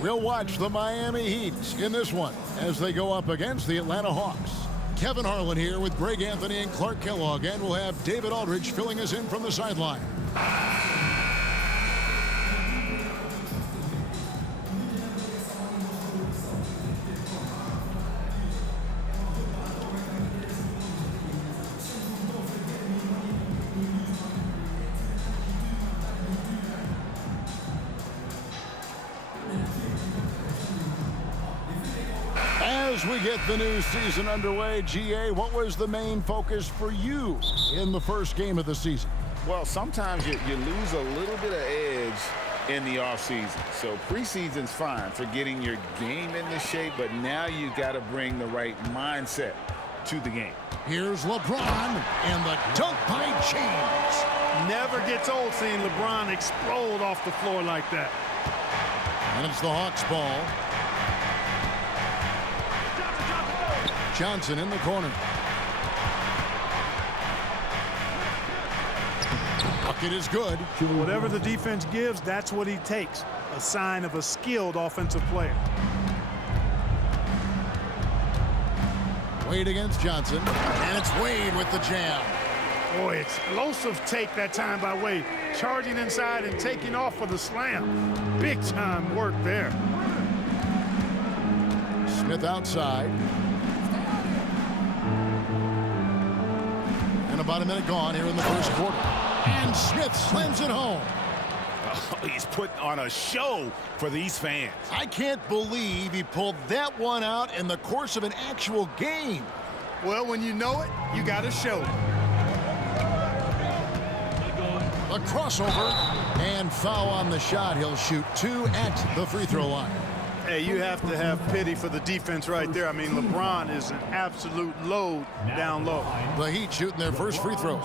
We'll watch the Miami Heat in this one as they go up against the Atlanta Hawks. Kevin Harlan here with Greg Anthony and Clark Kellogg, and we'll have David Aldridge filling us in from the sideline. As we get the new season underway, GA, what was the main focus for you in the first game of the season? Well, sometimes you lose a little bit of edge in the offseason. So preseason's fine for getting your game into shape, but now you got to bring the right mindset to the game. Here's LeBron and the dunk by James. Never gets old seeing LeBron explode off the floor like that. And it's the Hawks ball. Johnson in the corner. Bucket is good. Whatever the defense gives, that's what he takes. A sign of a skilled offensive player. Wade against Johnson. And it's Wade with the jam. Boy, explosive take that time by Wade. Charging inside and taking off for the slam. Big time work there. Smith outside. And about a minute gone here in the first quarter. And Smith slams it home. Oh, he's putting on a show for these fans. I can't believe he pulled that one out in the course of an actual game. Well, when you know it, you got to show it. A crossover and foul on the shot. He'll shoot 2 at the free throw line. Hey, you have to have pity for the defense right there. I mean, LeBron is an absolute load down low. The Heat shooting their first free throws.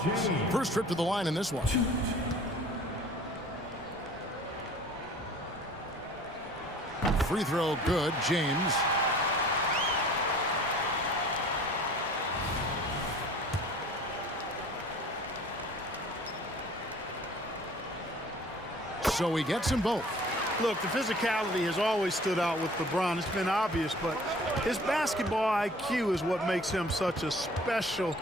First trip to the line in this one. Free throw good, James. So he gets them both. Look, the physicality has always stood out with LeBron. It's been obvious, but his basketball IQ is what makes him such a special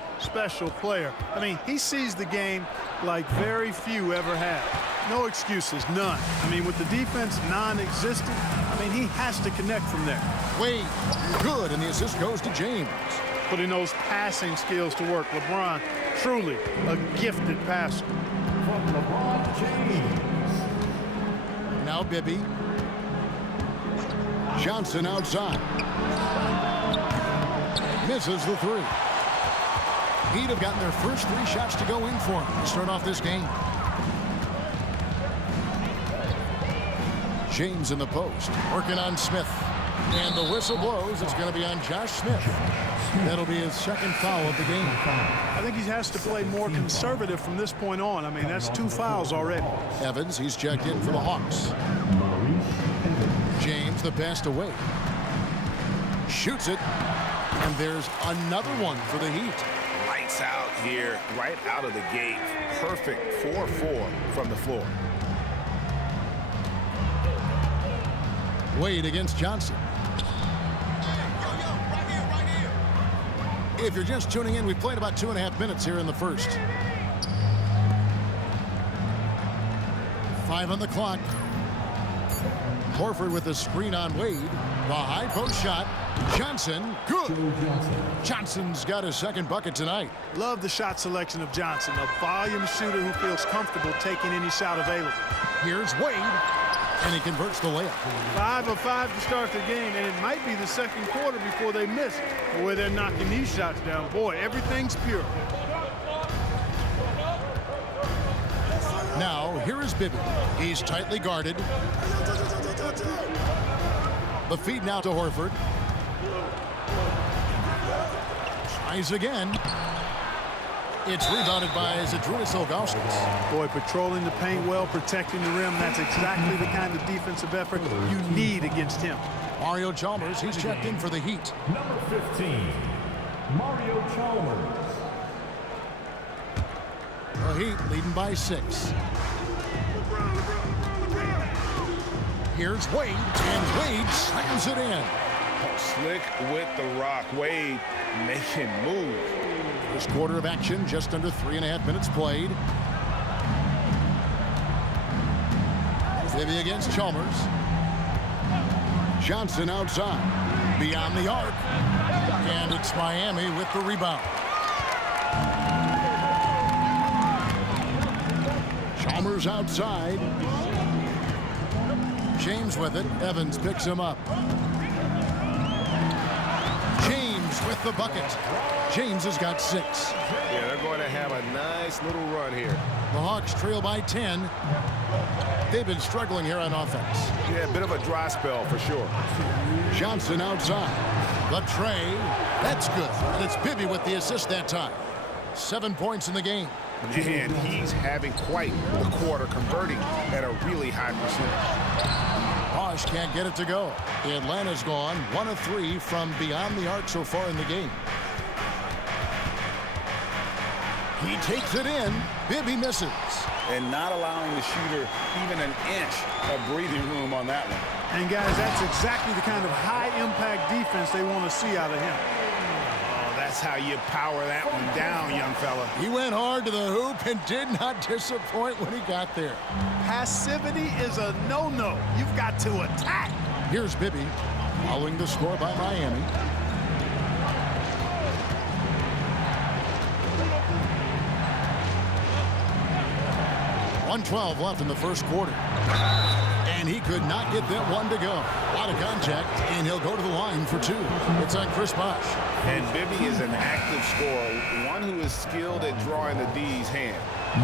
player. I mean, he sees the game like very few ever have. No excuses, none. I mean, with the defense non-existent, I mean, he has to connect from there. Wade, good, and the assist goes to James. Putting those passing skills to work. LeBron, truly a gifted passer. From LeBron James. Now Bibby. Johnson outside. Misses the three. Heat have gotten their first 3 shots to go in for him to start off this game. James in the post, working on Smith. And the whistle blows. It's going to be on Josh Smith. That'll be his second foul of the game. I think he has to play more conservative from this point on. I mean, that's 2 fouls already. Evans, he's checked in for the Hawks. James, the pass to Wade. Shoots it. And there's another one for the Heat. Lights out here, right out of the gate. Perfect 4-4 from the floor. Wade against Johnson. If you're just tuning in, we played about 2.5 minutes here in the first. 5 on the clock. Horford with the screen on Wade. The high post shot. Johnson, good. Johnson's got his second bucket tonight. Love the shot selection of Johnson, a volume shooter who feels comfortable taking any shot available. Here's Wade, and he converts the layup. 5 of 5 to start the game, and it might be the second quarter before they miss the way they're knocking these shots down. Boy, everything's pure. Now, here is Bibby. He's tightly guarded. The feed now to Horford. Tries again. It's rebounded by Zydrunas Ilgauskas. Boy, patrolling the paint well, protecting the rim. That's exactly the kind of defensive effort you need against him. Mario Chalmers, he's checked in for the Heat. Number 15, Mario Chalmers. The Heat leading by 6. Here's Wade, and Wade slams it in. Slick with the rock. Wade making moves. First quarter of action, just under 3.5 minutes played. Bibby against Chalmers. Johnson outside. Beyond the arc. And it's Miami with the rebound. Chalmers outside. James with it. Evans picks him up. James with the bucket. James has got 6. Yeah, they're going to have a nice little run here. The Hawks trail by 10. They've been struggling here on offense. Yeah, a bit of a dry spell for sure. Johnson outside. The tray. That's good. And it's Bibby with the assist that time. 7 points in the game. And he's having quite the quarter, converting at a really high percentage. Bosch can't get it to go. Atlanta's gone 1 of 3 from beyond the arc so far in the game. He takes it in. Bibby misses. And not allowing the shooter even an inch of breathing room on that one. And guys, that's exactly the kind of high-impact defense they want to see out of him. Oh, that's how you power that one down, young fella. He went hard to the hoop and did not disappoint when he got there. Passivity is a no-no. You've got to attack. Here's Bibby following the score by Miami. .112 left in the first quarter. And he could not get that one to go. Out of contact, and he'll go to the line for 2. It's on Chris Bosh. And Bibby is an active scorer, one who is skilled at drawing the D's hand.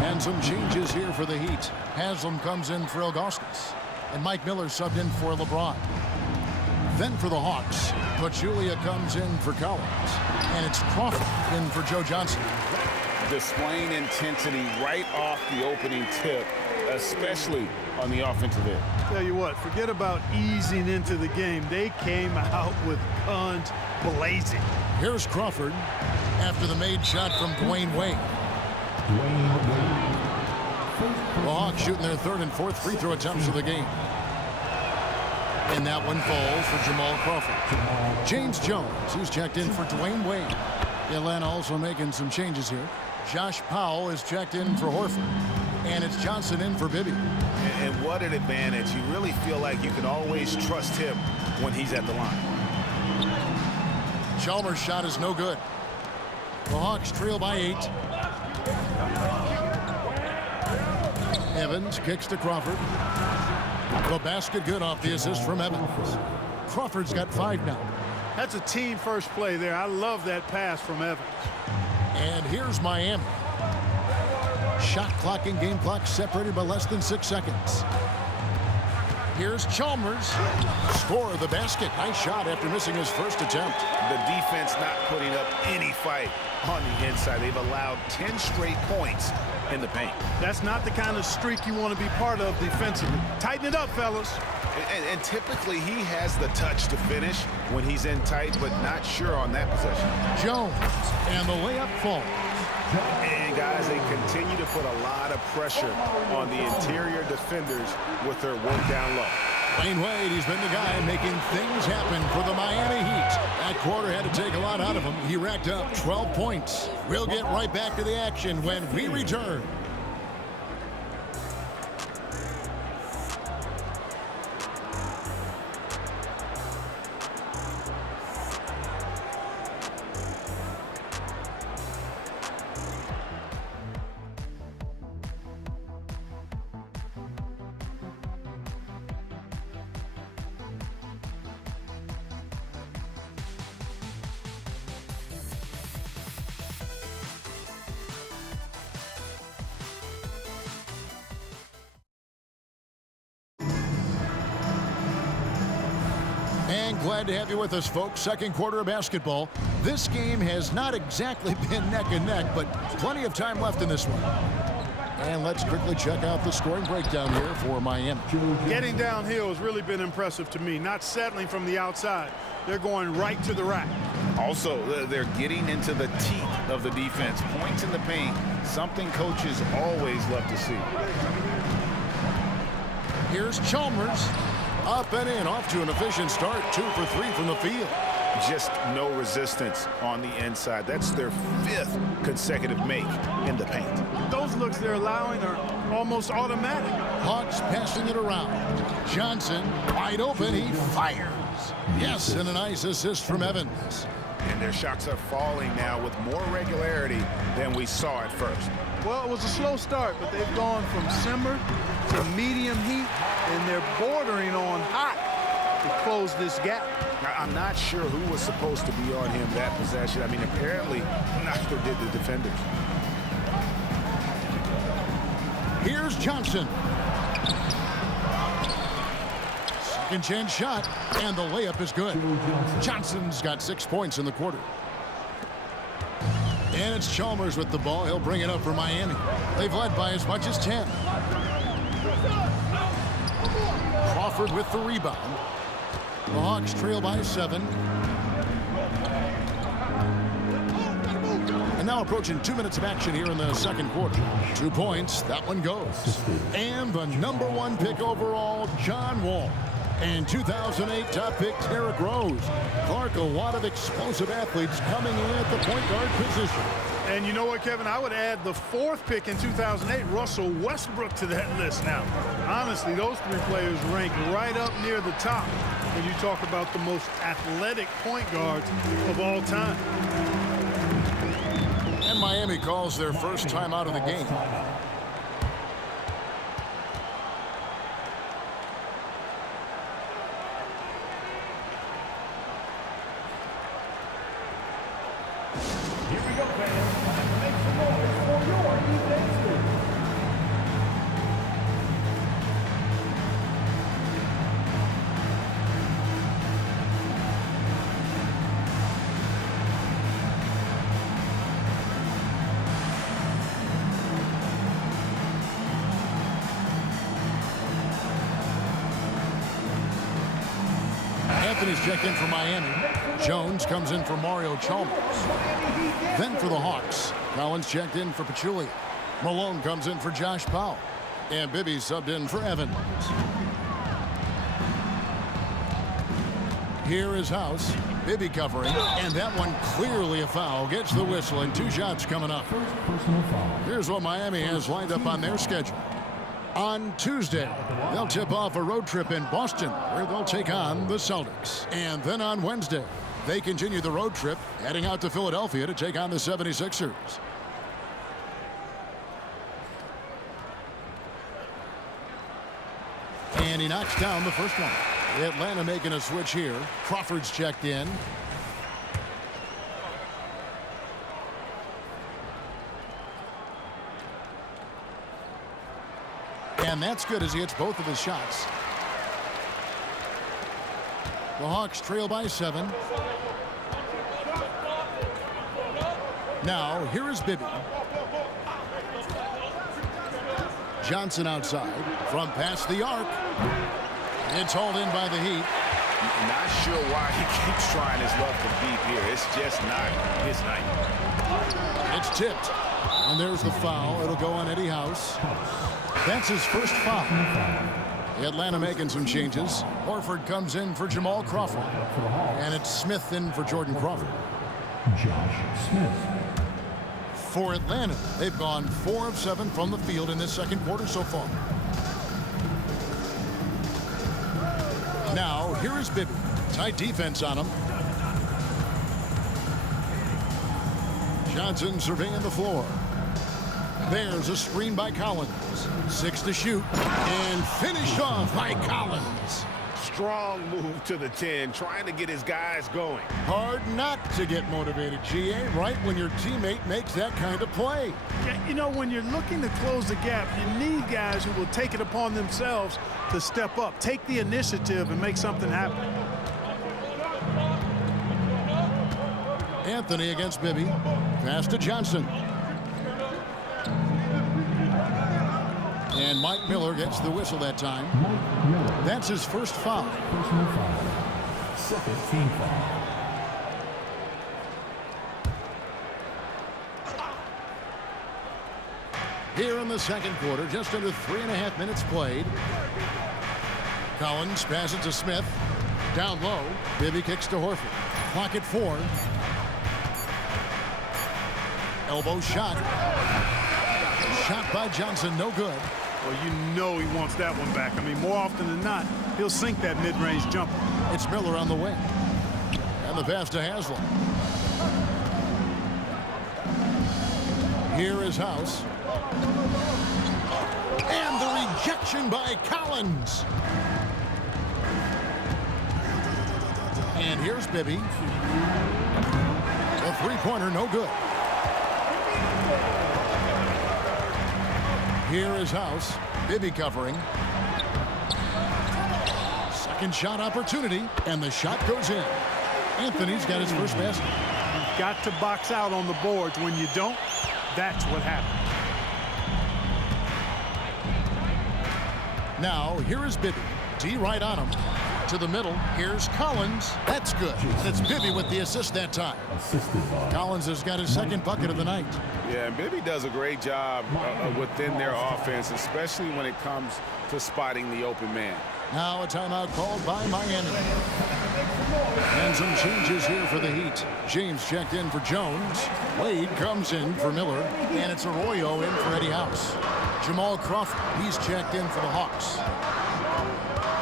And some changes here for the Heat. Haslam comes in for Ilgauskas. And Mike Miller subbed in for LeBron. Then for the Hawks, Pachulia comes in for Collins. And it's Crawford in for Joe Johnson. Displaying intensity right off the opening tip, especially on the offensive end. Tell you what, forget about easing into the game. They came out with guns blazing. Here's Crawford after the made shot from Dwayne Wade. The Hawks shooting their 3rd and 4th free throw attempts of the game. And that one falls for Jamal Crawford. James Jones, who's checked in for Dwayne Wade. Atlanta also making some changes here. Josh Powell is checked in for Horford. And it's Johnson in for Bibby. And what an advantage. You really feel like you can always trust him when he's at the line. Chalmers' shot is no good. The Hawks trail by 8. Evans kicks to Crawford. The basket good off the assist from Evans. Crawford's got 5 now. That's a team first play there. I love that pass from Evans. And here's Miami. Shot clock and game clock separated by less than 6 seconds. Here's Chalmers. Score of the basket. Nice shot after missing his first attempt. The defense not putting up any fight on the inside. They've allowed 10 straight points in the paint. That's not the kind of streak you want to be part of defensively. Tighten it up, fellas. And typically he has the touch to finish when he's in tight, but not sure on that possession. Jones, and the layup falls. And guys, they continue to put a lot of pressure on the interior defenders with their work down low. Dwayne Wade, he's been the guy making things happen for the Miami Heat. That quarter had to take a lot out of him. He racked up 12 points. We'll get right back to the action when we return. And glad to have you with us, folks. Second quarter of basketball. This game has not exactly been neck and neck, but plenty of time left in this one. And let's quickly check out the scoring breakdown here for Miami. Getting downhill has really been impressive to me. Not settling from the outside. They're going right to the rack. Also, they're getting into the teeth of the defense. Points in the paint, something coaches always love to see. Here's Chalmers. Up and in, off to an efficient start. 2 for 3 from the field. Just no resistance on the inside. That's their 5th consecutive make in the paint. Those looks they're allowing are almost automatic. Hawks passing it around. Johnson wide open. He fires. Yes, and a nice assist from Evans. And their shots are falling now with more regularity than we saw at first. Well, it was a slow start, but they've gone from simmer to medium heat, and they're bordering on hot to close this gap. Now, I'm not sure who was supposed to be on him that possession. I mean, apparently neither did the defenders. Here's Johnson. Second chance shot, and the layup is good. Johnson's got 6 points in the quarter. And it's Chalmers with the ball. He'll bring it up for Miami. They've led by as much as 10. Crawford with the rebound. The Hawks trail by 7. And now approaching 2 minutes of action here in the second quarter. 2 points. That one goes. And the #1 pick overall, John Wall. And 2008 top pick, Derrick Rose. Clark, a lot of explosive athletes coming in at the point guard position. And you know what, Kevin? I would add the 4th pick in 2008, Russell Westbrook, to that list now. Honestly, those 3 players rank right up near the top when you talk about the most athletic point guards of all time. And Miami calls their first time out of the game. Here we go, fans. Make some noise for your dancers. Anthony's checked in for Miami. Jones comes in for Mario Chalmers. Then for the Hawks, Collins checked in for Pachulia. Malone comes in for Josh Powell. And Bibby subbed in for Evans. Here is House. Bibby covering. And that one clearly a foul. Gets the whistle and 2 shots coming up. First personal foul. Here's what Miami has lined up on their schedule. On Tuesday, they'll tip off a road trip in Boston, where they'll take on the Celtics. And then on Wednesday, they continue the road trip, heading out to Philadelphia to take on the 76ers. And he knocks down the first one. Atlanta making a switch here. Crawford's checked in. And that's good as he hits both of his shots. The Hawks trail by 7. Now, here is Bibby. Johnson outside from past the arc. It's hauled in by the Heat. Not sure why he keeps trying his luck to deep here. It's just not his night. It's tipped. And there's the foul. It'll go on Eddie House. That's his first foul. Atlanta making some changes. Horford comes in for Jamal Crawford. And it's Smith in for Jordan Crawford. Josh Smith. For Atlanta, they've gone 4 of 7 from the field in this second quarter so far. Now, here is Bibby. Tight defense on him. Johnson surveying the floor. There's a screen by Collins. 6 to shoot. And finished off by Collins. Strong move to the 10, trying to get his guys going. Hard not to get motivated, GA, right when your teammate makes that kind of play. Yeah, you know, when you're looking to close the gap, you need guys who will take it upon themselves to step up, take the initiative, and make something happen. Anthony against Bibby. Pass to Johnson. And Mike Miller gets the whistle that time. Mike Miller. That's his first foul. Personal foul. Second team foul. Here in the second quarter, just under 3.5 minutes played. Collins passes to Smith. Down low. Bibby kicks to Horford. Clock at 4. Elbow shot. Shot by Johnson, no good. Well, you know he wants that one back. I mean, more often than not, he'll sink that mid-range jumper. It's Miller on the wing. And the pass to Haslam. Here is House. And the rejection by Collins. And here's Bibby. The three-pointer, no good. Here is House. Bibby covering. Second shot opportunity, and the shot goes in. Anthony's got his first basket. You've got to box out on the boards. When you don't, that's what happens. Now, here is Bibby. D right on him. To the middle. Here's Collins. That's good. That's Bibby with the assist that time. Collins has got his second bucket of the night. Yeah, and Bibby does a great job within their offense, especially when it comes to spotting the open man. Now a timeout called by Miami. And some changes here for the Heat. James checked in for Jones. Wade comes in for Miller. And it's Arroyo in for Eddie House. Jamal Crawford, he's checked in for the Hawks.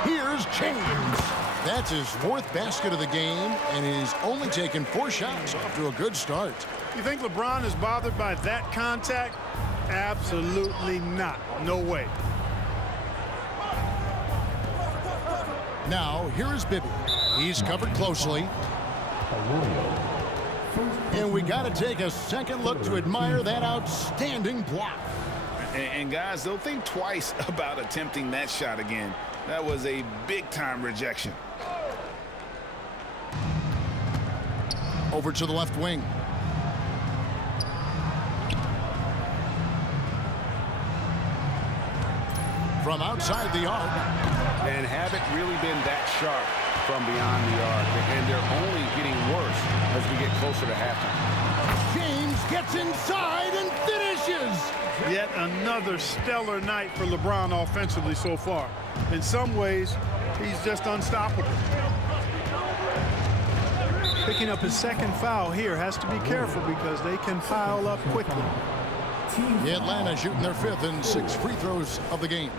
Here's James. That's his fourth basket of the game, and he's only taken 4 shots. Off to a good start. You think LeBron is bothered by that contact? Absolutely not. No way. Now, here is Bibby. He's covered closely. And we got to take a second look to admire that outstanding block. And guys, they'll think twice about attempting that shot again. That was a big-time rejection. Over to the left wing. From outside the arc. And haven't really been that sharp from beyond the arc. And they're only getting worse as we get closer to halftime. James gets inside and finishes. Yet another stellar night for LeBron offensively so far. In some ways, he's just unstoppable. Picking up his second foul here, has to be careful because they can pile up quickly. Atlanta shooting their 5th and 6th free throws of the game.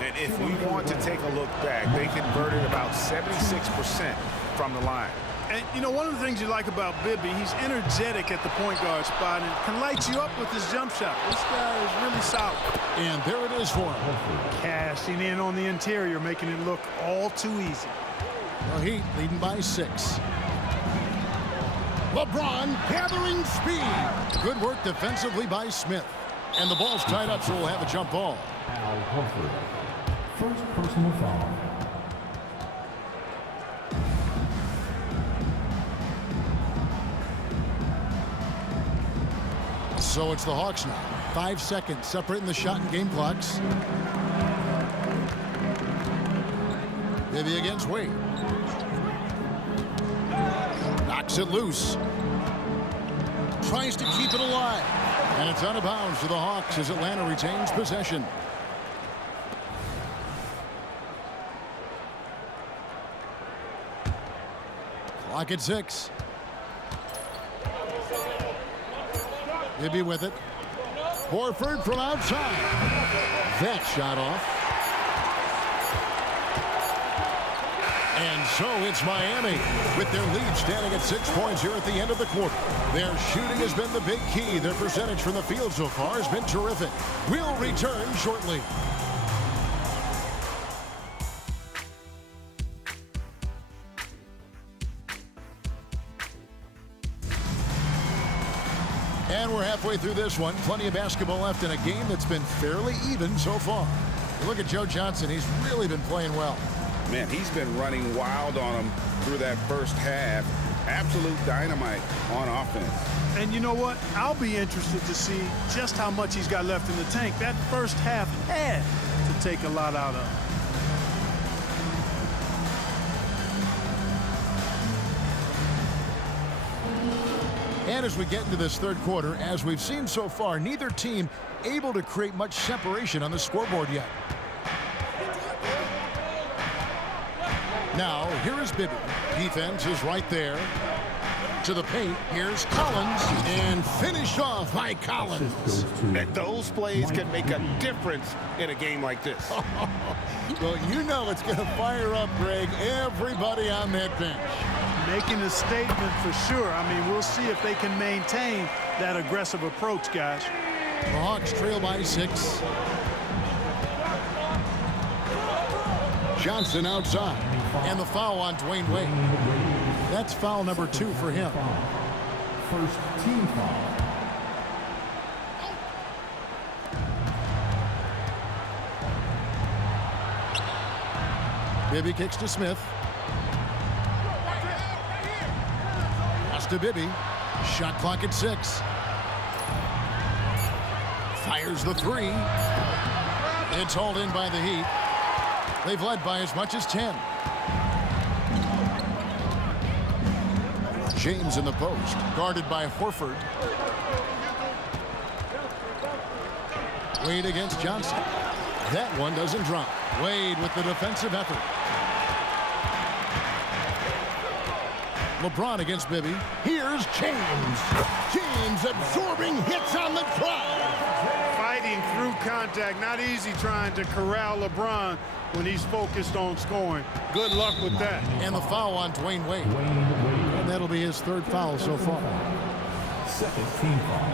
And if we want to take a look back, they converted about 76% from the line. And, you know, one of the things you like about Bibby, he's energetic at the point guard spot and can light you up with his jump shot. This guy is really solid. And there it is for him. Cashing in on the interior, making it look all too easy. The Heat leading by 6. LeBron gathering speed. Good work defensively by Smith. And the ball's tied up, so we'll have a jump ball. Al Horford. First personal foul. So it's the Hawks now. 5 seconds separating the shot and game clocks. Bibby against Wade. Knocks it loose. Tries to keep it alive. And it's out of bounds to the Hawks as Atlanta retains possession. Clock at 6. Bibby with it. Horford from outside. That shot off. And so it's Miami with their lead standing at 6 points here at the end of the quarter. Their shooting has been the big key. Their percentage from the field so far has been terrific. We'll return shortly. And we're halfway through this one. Plenty of basketball left in a game that's been fairly even so far. Look at Joe Johnson. He's really been playing well. Man, he's been running wild on them through that first half. Absolute dynamite on offense. And you know what? I'll be interested to see just how much he's got left in the tank. That first half had to take a lot out of. And as we get into this third quarter, as we've seen so far, neither team able to create much separation on the scoreboard yet. Now, here is Bibby. Defense is right there. To the paint, here's Collins, and finished off by Collins. And those plays can make a difference in a game like this. Well, you know it's going to fire up, Greg, everybody on that bench. Making a statement for sure. I mean, we'll see if they can maintain that aggressive approach, guys. The Hawks trail by 6. Johnson outside. And the foul on Dwayne Wade. That's foul number 2 for him. First team foul. Bibby kicks to Smith. Pass to Bibby. Shot clock at 6. Fires the 3. It's hauled in by the Heat. They've led by as much as 10. James in the post, guarded by Horford. Wade against Johnson. That one doesn't drop. Wade with the defensive effort. LeBron against Bibby. Here's James. James absorbing hits on the drive. Fighting through contact. Not easy trying to corral LeBron when he's focused on scoring. Good luck with that. And the foul on Dwayne Wade. And that'll be his 3rd foul so far. Second team foul.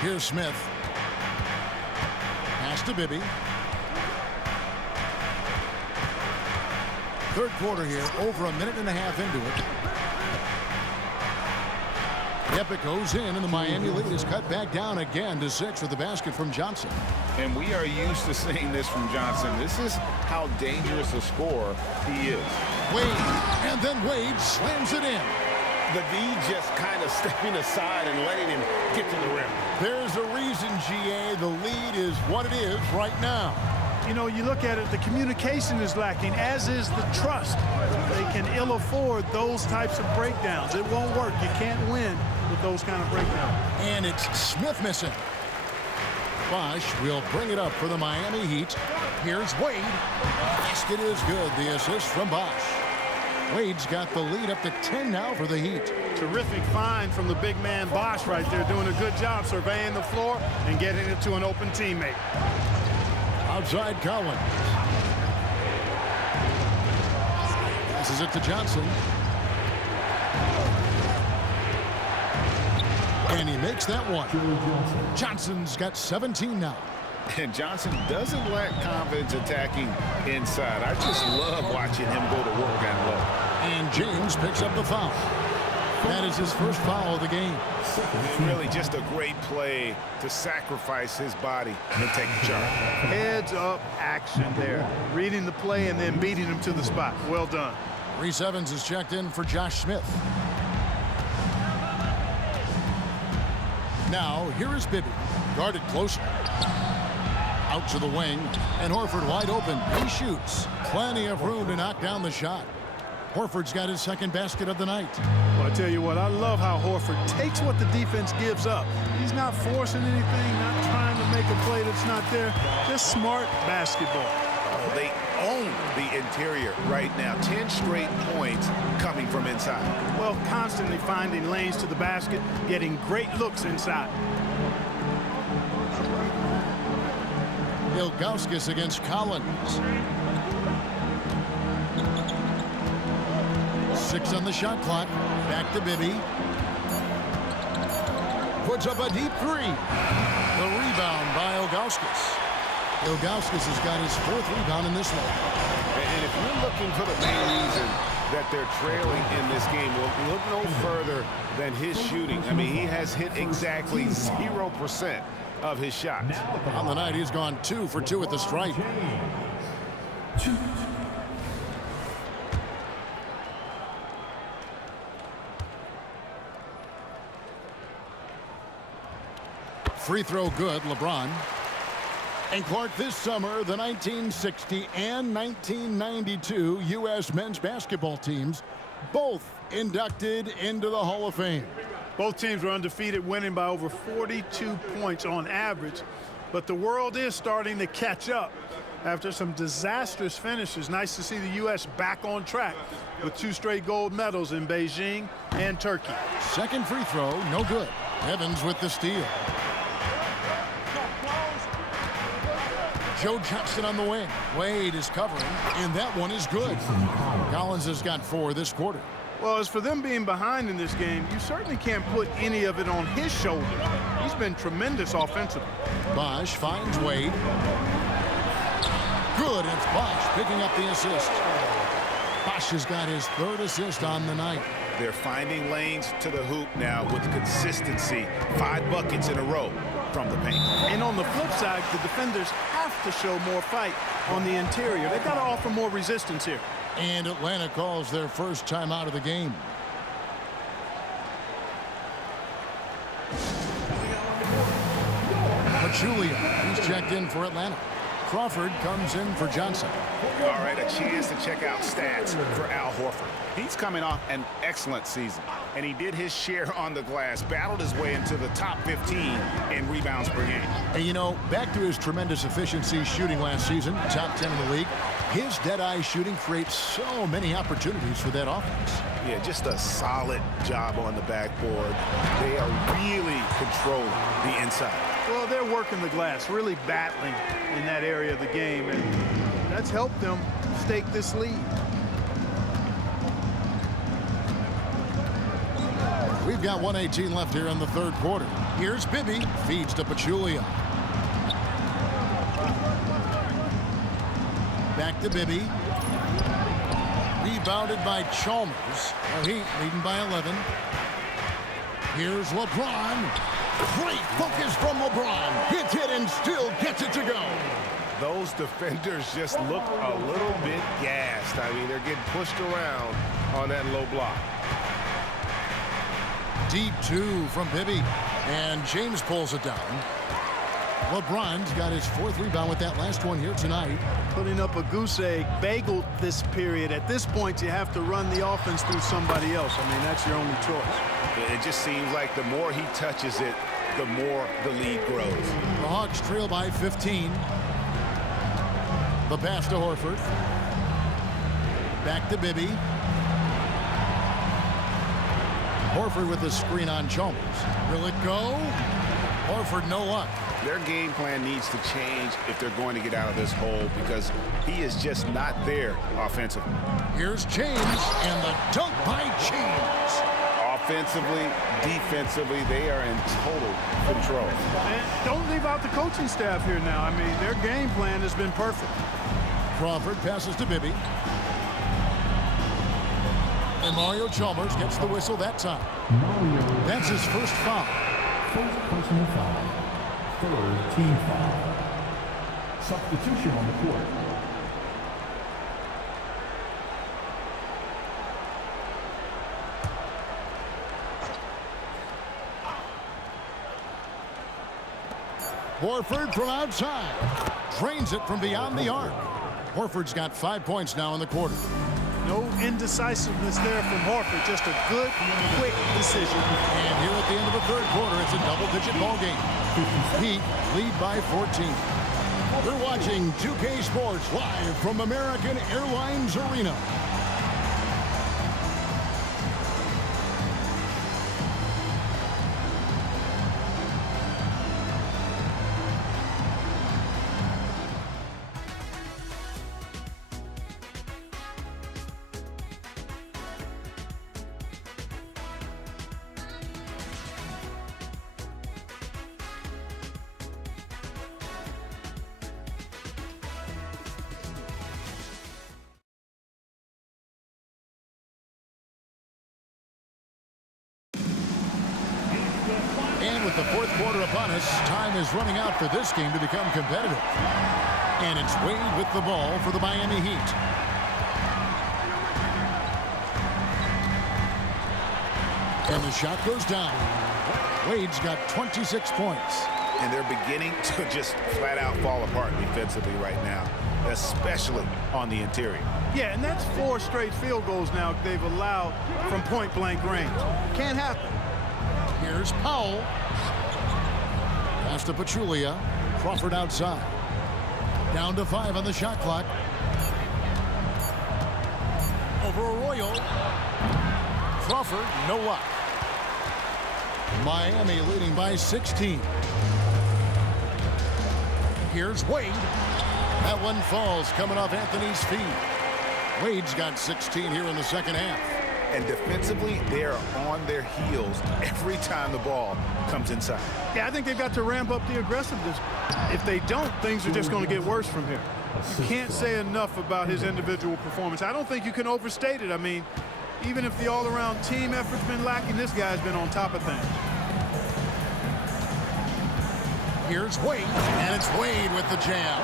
Here's Smith. Pass to Bibby. 3rd quarter here, over a minute and a half into it. Epic goes in, and the Miami lead is cut back down again to 6 with the basket from Johnson. And we are used to seeing this from Johnson. This is how dangerous a scorer he is. Wade, and then Wade slams it in. The D just kind of stepping aside and letting him get to the rim. There's a reason, GA, the lead is what it is right now. You know, you look at it, the communication is lacking, as is the trust. They can ill afford those types of breakdowns. It won't work. You can't win with those kind of breakdowns. And it's Smith missing. Bosch will bring it up for the Miami Heat. Here's Wade. Basket is good. The assist from Bosch. Wade's got the lead up to 10 now for the Heat. Terrific find from the big man Bosch right there, doing a good job surveying the floor and getting it to an open teammate. Outside Collins. Passes it to Johnson. And he makes that one. Johnson's got 17 now. And Johnson doesn't lack confidence attacking inside. I just love watching him go to work down low. And James picks up the foul. That is his 1st foul of the game. Really just a great play to sacrifice his body and take the charge. Heads up action there. Reading the play and then beating him to the spot. Well done. Reese Evans is checked in for Josh Smith. Now, here is Bibby, guarded closer. Out to the wing, and Horford wide open. He shoots. Plenty of room to knock down the shot. Horford's got his 2nd basket of the night. Well, I tell you what, I love how Horford takes what the defense gives up. He's not forcing anything, not trying to make a play that's not there. Just smart basketball. Oh, they own the interior right now. 10 straight points coming from inside. Well, constantly finding lanes to the basket, getting great looks inside. Ilgauskas against Collins. 6 on the shot clock. Back to Bibby. Puts up a deep 3. The rebound by Ilgauskas. Ilgauskas has got his 4th rebound in this one. And if you're looking for the main reason that they're trailing in this game, well, look no further than his shooting. I mean, he has hit exactly 0% of his shots. On the night, he's gone 2 for 2 at the stripe. Free throw good, LeBron. And Clark, this summer, the 1960 and 1992 U.S. men's basketball teams both inducted into the Hall of Fame. Both teams were undefeated, winning by over 42 points on average. but the world is starting to catch up. After some disastrous finishes, nice to see the U.S. back on track with 2 straight gold medals in Beijing and Turkey. Second free throw, no good. Evans with the steal. Joe Johnson on the wing. Wade is covering, and that one is good. Collins has got 4 this quarter. Well, as for them being behind in this game, you certainly can't put any of it on his shoulders. He's been tremendous offensively. Bosch finds Wade. Good, and it's Bosch picking up the assist. Bosch has got his 3rd assist on the night. They're finding lanes to the hoop now with consistency. 5 buckets in a row from the paint. And on the flip side, the defenders have to show more fight on the interior. They've got to offer more resistance here. And Atlanta calls their first time out of the game. Pachulia, he's checked in for Atlanta. Crawford comes in for Johnson. All right, a chance to check out stats for Al Horford. He's coming off an excellent season, and he did his share on the glass, battled his way into the top 15 in rebounds per game. And you know, back to his tremendous efficiency shooting last season, top 10 in the league, his dead-eye shooting creates so many opportunities for that offense. Yeah, just a solid job on the backboard. They are really controlling the inside. Well, they're working the glass, really battling in that area of the game, and that's helped them stake this lead. We've got 1:18 left here in the 3rd quarter. Here's Bibby, feeds to Pachulia. Back to Bibby. Rebounded by Chalmers. The Heat leading by 11. Here's LeBron. Great focus from LeBron. Hits it and still gets it to go. Those defenders just look a little bit gassed. I mean, they're getting pushed around on that low block. Deep 2 from Bibby. And James pulls it down. LeBron's got his 4th rebound with that last one here tonight. Putting up a goose egg, bageled this period. At this point, you have to run the offense through somebody else. I mean, that's your only choice. It just seems like the more he touches it, the more the lead grows. The Hawks trail by 15. The pass to Horford. Back to Bibby. Horford with the screen on Chalmers. Will it go? Horford, no luck. Their game plan needs to change if they're going to get out of this hole because he is just not there offensively. Here's James and the dunk by James. Offensively, defensively, they are in total control. And don't leave out the coaching staff here now. I mean, their game plan has been perfect. Crawford passes to Bibby. And Mario Chalmers gets the whistle that time. That's his first foul. First personal foul. 3rd team foul. Substitution on the court. Horford from outside. Drains it from beyond the arc. Horford's got 5 points now in the quarter. No indecisiveness there from Horford. Just a good, quick decision. And here at the end of the 3rd quarter, it's a double-digit ball game. Heat lead by 14. We're watching 2K Sports live from American Airlines Arena. And with the 4th quarter upon us, time is running out for this game to become competitive. And it's Wade with the ball for the Miami Heat. And the shot goes down. Wade's got 26 points. And they're beginning to just flat out fall apart defensively right now, especially on the interior. Yeah, and that's 4 straight field goals now they've allowed from point-blank range. Can't happen. Here's Powell. Pass to Pachulia. Crawford outside. Down to 5 on the shot clock. Over Arroyo. Crawford, no luck. Miami leading by 16. Here's Wade. That one falls coming off Anthony's feet. Wade's got 16 here in the second half. And defensively, they're on their heels every time the ball comes inside. Yeah, I think they've got to ramp up the aggressiveness. If they don't, things are just going to get worse from here. You can't say enough about his individual performance. I don't think you can overstate it. I mean, even if the all-around team effort's been lacking, this guy's been on top of things. Here's Wade, and it's Wade with the jam.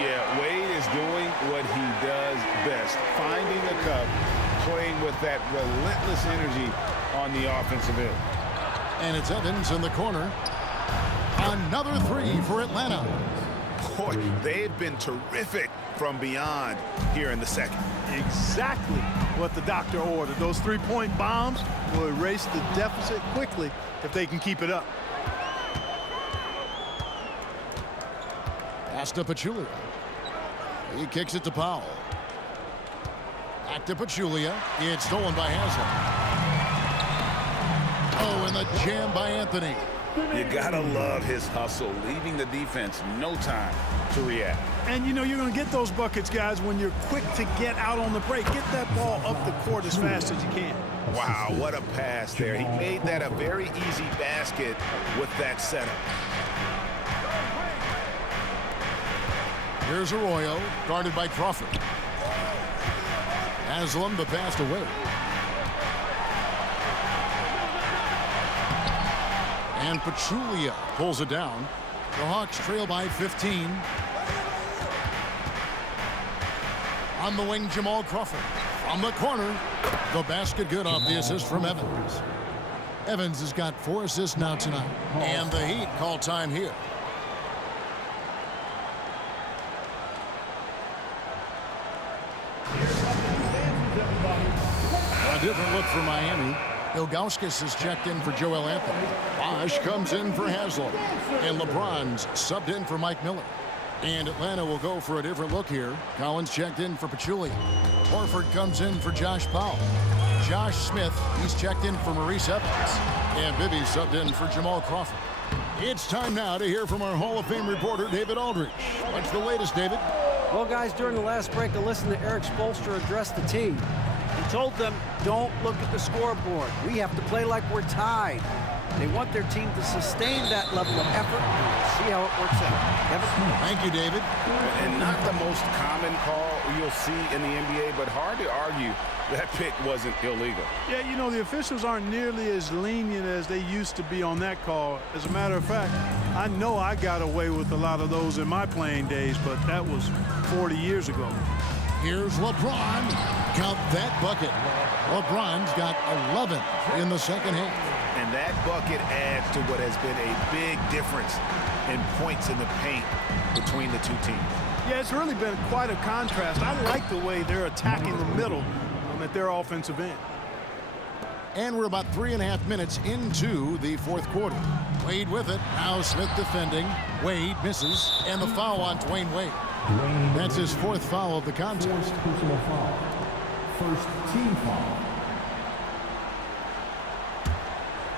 Yeah, Wade is doing what he does best, finding the cup, playing with that relentless energy on the offensive end. And it's Evans in the corner. Another 3 for Atlanta. Boy, they've been terrific from beyond here in the second. Exactly what the doctor ordered. Those three-point bombs will erase the deficit quickly if they can keep it up. Pass to Pachulia. He kicks it to Powell. Back to Pachulia. It's stolen by Haslem. Oh, and the jam by Anthony. You gotta love his hustle, leaving the defense no time to react. And you know you're going to get those buckets, guys, when you're quick to get out on the break. Get that ball up the court as fast as you can. Wow, what a pass there. He made that a very easy basket with that setup. Here's Arroyo, guarded by Crawford. Haslem, the pass away. And Pachulia pulls it down. The Hawks trail by 15. On the wing, Jamal Crawford. From the corner, the basket good off the assist from Evans. Evans has got 4 assists now tonight. And the Heat call time here. A different look for Miami. Ilgauskas is checked in for Joel Anthony. Bosh comes in for Haslem. And LeBron's subbed in for Mike Miller. And Atlanta will go for a different look here. Collins checked in for Pachulia. Horford comes in for Josh Powell. Josh Smith, he's checked in for Maurice Evans. And Bibby subbed in for Jamal Crawford. It's time now to hear from our Hall of Fame reporter, David Aldridge. What's the latest, David? Well, guys, during the last break, I listened to Eric Spoelstra address the team. He told them, don't look at the scoreboard. We have to play like we're tied. They want their team to sustain that level of effort and see how it works out. Kevin? Thank you, David. And not the most common call you'll see in the NBA, but hard to argue that pick wasn't illegal. Yeah, you know, the officials aren't nearly as lenient as they used to be on that call. As a matter of fact, I know I got away with a lot of those in my playing days, but that was 40 years ago. Here's LeBron. Count that bucket. LeBron's got 11 in the second half. And that bucket adds to what has been a big difference in points in the paint between the two teams. Yeah, it's really been quite a contrast. I like the way they're attacking the middle at their offensive end. And we're about 3.5 minutes into the fourth quarter. Wade with it. Now Smith defending. Wade misses. And the foul on Dwayne Wade. That's his 4th foul of the contest. Personal foul. First team foul.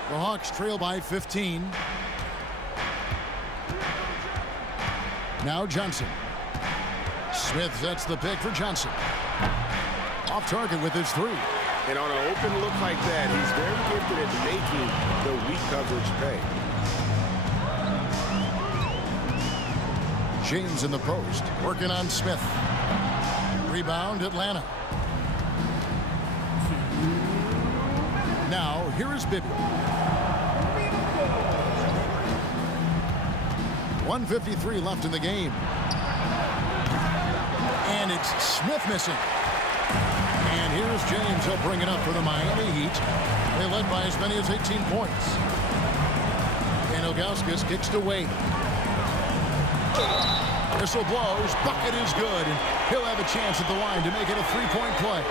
The Hawks trail by 15. Now Johnson. Smith sets the pick for Johnson. Off target with his 3. And on an open look like that, he's very gifted at making the weak coverage pay. James in the post, working on Smith. Rebound, Atlanta. Now, here is Bibby. 1:53 left in the game. And it's Smith missing. And here's James. He'll bring it up for the Miami Heat. They led by as many as 18 points. And Ilgauskas kicks to Wade. Whistle blows. Bucket is good. And he'll have a chance at the line to make it a 3-point play.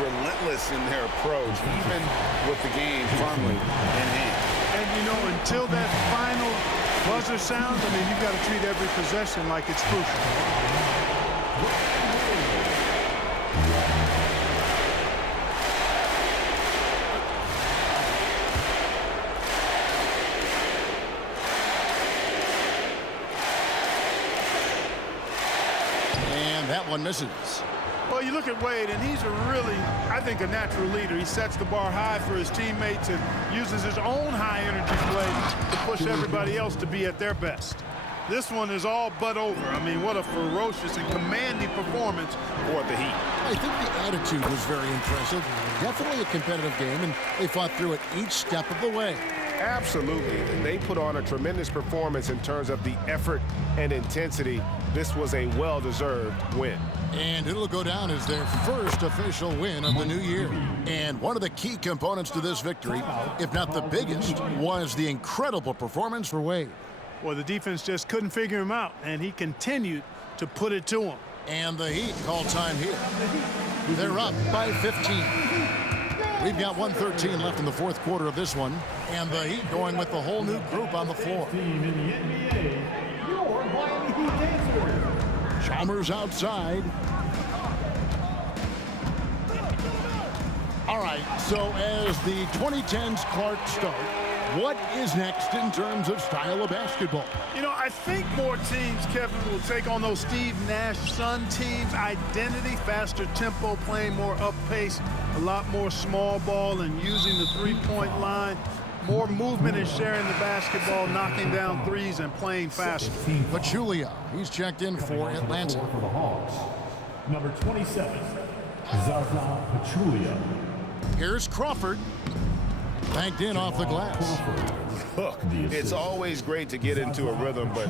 Relentless in their approach, even with the game firmly in hand. And, you know, until that final Buzzer sounds, I mean, you've got to treat every possession like it's crucial. And that one misses. Well, you look at Wade, and he's really, I think, a natural leader. He sets the bar high for his teammates and uses his own high-energy play to push everybody else to be at their best. This one is all but over. I mean, what a ferocious and commanding performance for the Heat. I think the attitude was very impressive. Definitely a competitive game, and they fought through it each step of the way. Absolutely. They put on a tremendous performance in terms of the effort and intensity. This was a well-deserved win. And it'll go down as their first official win of the new year. And one of the key components to this victory, if not the biggest, was the incredible performance for Wade. Well, the defense just couldn't figure him out, and he continued to put it to him. And the Heat call time here. They're up by 15. We've got 1:13 left in the fourth quarter of this one, and the Heat going with the whole new group on the floor. Chalmers outside. All right, so as the 2010s Clark start, what is next in terms of style of basketball? You know, I think more teams, Kevin, will take on those Steve Nash Sun teams. Identity, faster tempo, playing more up pace, a lot more small ball and using the three-point line. More movement and sharing the basketball, knocking down threes and playing faster. Pachulia, he's checked in for Atlanta. For the Hawks, number 27, Zaza Pachulia. Here's Crawford. Banked in off the glass. Look, it's always great to get into a rhythm, but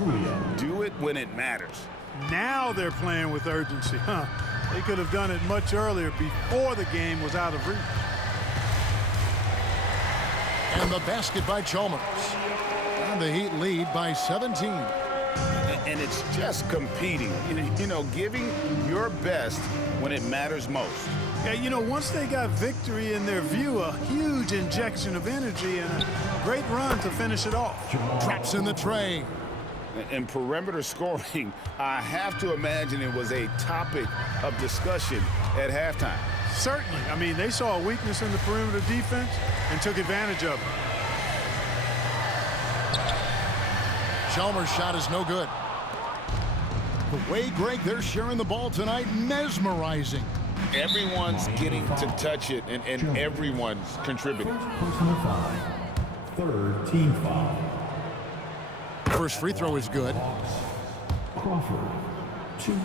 do it when it matters. Now they're playing with urgency. They could have done it much earlier before the game was out of reach. And the basket by Chalmers. And the Heat lead by 17. And it's just competing, you know, giving your best when it matters most. Yeah, you know, once they got victory in their view, a huge injection of energy and a great run to finish it off. Drops in the tray. And perimeter scoring, I have to imagine it was a topic of discussion at halftime. Certainly. I mean, they saw a weakness in the perimeter defense and took advantage of it. Chalmers' shot is no good. The way, Greg, they're sharing the ball tonight, mesmerizing. Everyone's getting to touch it, and everyone's contributing. Personal foul. Third team foul. First free throw is good. Crawford, 2.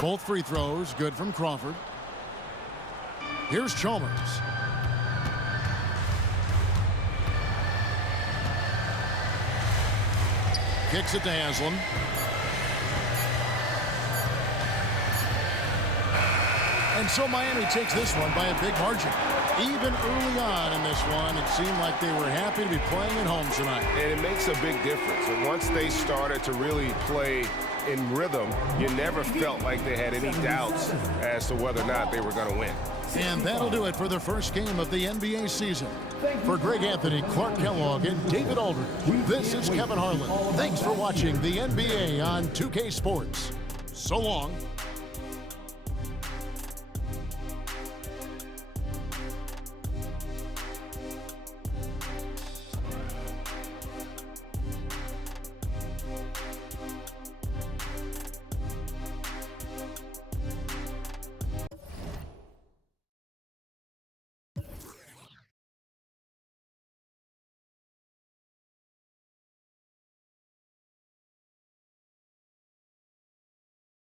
Both free throws good from Crawford. Here's Chalmers. Kicks it to Haslam. And so Miami takes this one by a big margin. Even early on in this one, it seemed like they were happy to be playing at home tonight. And it makes a big difference. And once they started to really play in rhythm, you never felt like they had any doubts as to whether or not they were going to win. And that'll do it for the first game of the NBA season. For Greg Anthony, Clark Kellogg, and David Aldridge, this is Kevin Harlan. Thanks for watching the NBA on 2K Sports. So long.